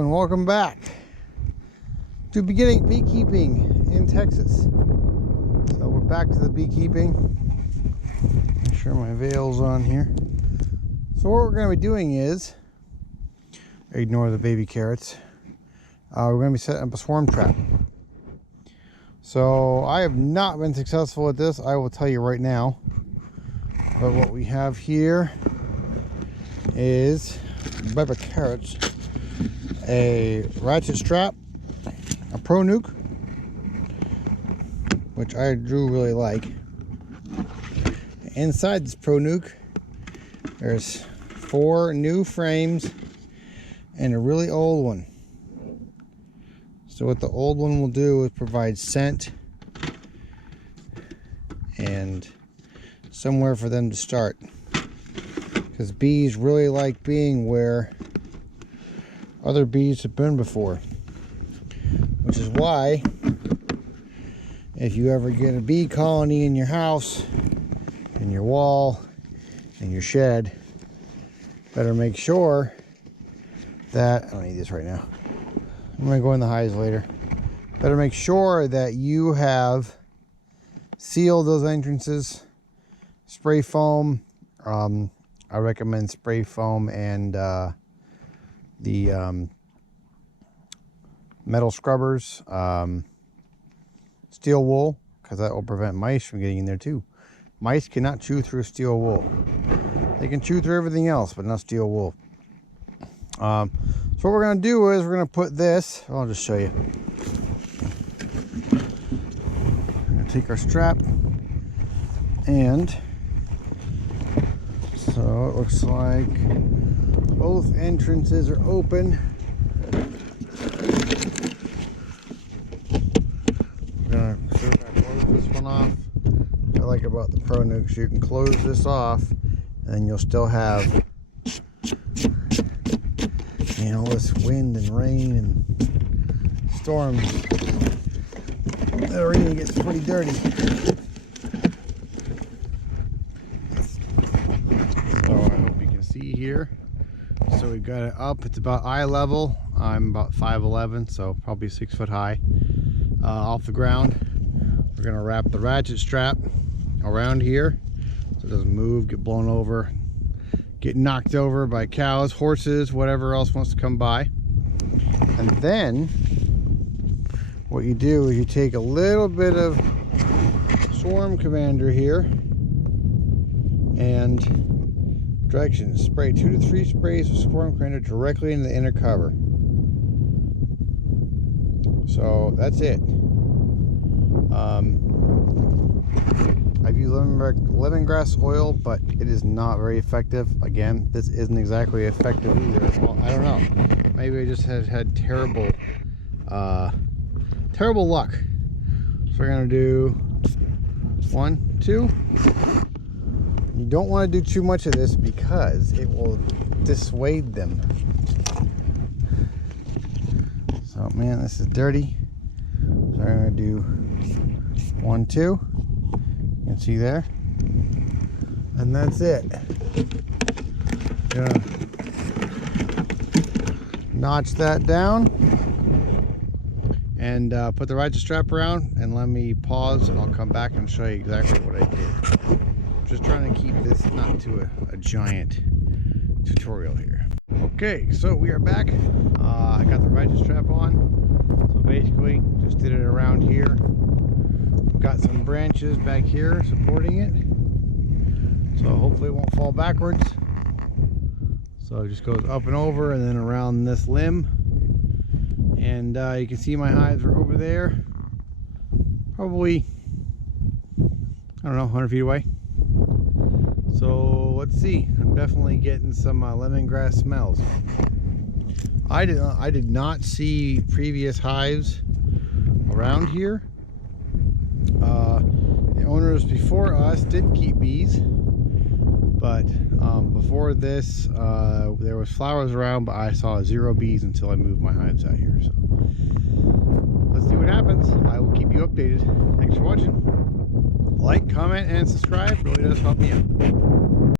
Hello and welcome back to beginning beekeeping in Texas. So we're back to the beekeeping. Make sure my veil's on here. So what we're going to be doing is, ignore the baby carrots, we're going to be setting up a swarm trap. So I have not been successful at this, I will tell you right now. But what we have here is a bed of carrots, a ratchet strap, a pro nuke, which I do really like. Inside this pro nuke, there's 4 new frames and a really old one. So what the old one will do is provide scent and somewhere for them to start, because bees really like being where other bees have been before, which is why if you ever get a bee colony in your house, in your wall, in your shed, better make sure that, I don't need this right now, I'm going to go in the hives later, better make sure that you have sealed those entrances. Spray foam, I recommend spray foam and the metal scrubbers, steel wool, because that will prevent mice from getting in there too. Mice cannot chew through steel wool. They can chew through everything else, but not steel wool. So what we're going to do is we're going to put this, I'll just show you. We're going to take our strap, and so it looks like both entrances are open. We're gonna close this one off. What I like about the pro nukes, you can close this off and then you'll still have, you know, this wind and rain and storms. The arena gets pretty dirty. See here, so we've got it up, it's about eye level. I'm about 5'11", so probably 6 foot high off the ground. We're gonna wrap the ratchet strap around here so it doesn't move, get blown over, get knocked over by cows, horses, whatever else wants to come by. And then what you do is you take a little bit of Swarm Commander here and directions: spray 2 to 3 sprays of Swarm Commander directly into the inner cover. So that's it. I've used lemongrass oil, but it is not very effective. Again, this isn't exactly effective either. Well, I don't know. Maybe I just had terrible luck. So we're gonna do 1, 2. You don't want to do too much of this because it will dissuade them. So man, this is dirty. So I'm going to do 1, 2. You can see there. And that's it. Gonna notch that down and put the ratchet strap around, and let me pause and I'll come back and show you exactly what I did. Just trying to keep this not to a giant tutorial here. Okay, so we are back. I got the ratchet strap on. So basically, just did it around here. Got some branches back here supporting it. So hopefully it won't fall backwards. So it just goes up and over and then around this limb. And you can see my hives are over there. Probably, I don't know, 100 feet away. So let's see. I'm definitely getting some lemongrass smells. I did not see previous hives around here. The owners before us did keep bees, but before this there was flowers around, but I saw 0 bees until I moved my hives out here. So let's see what happens. I will keep you updated. Thanks for watching. Like, comment, and subscribe. It really does help me out.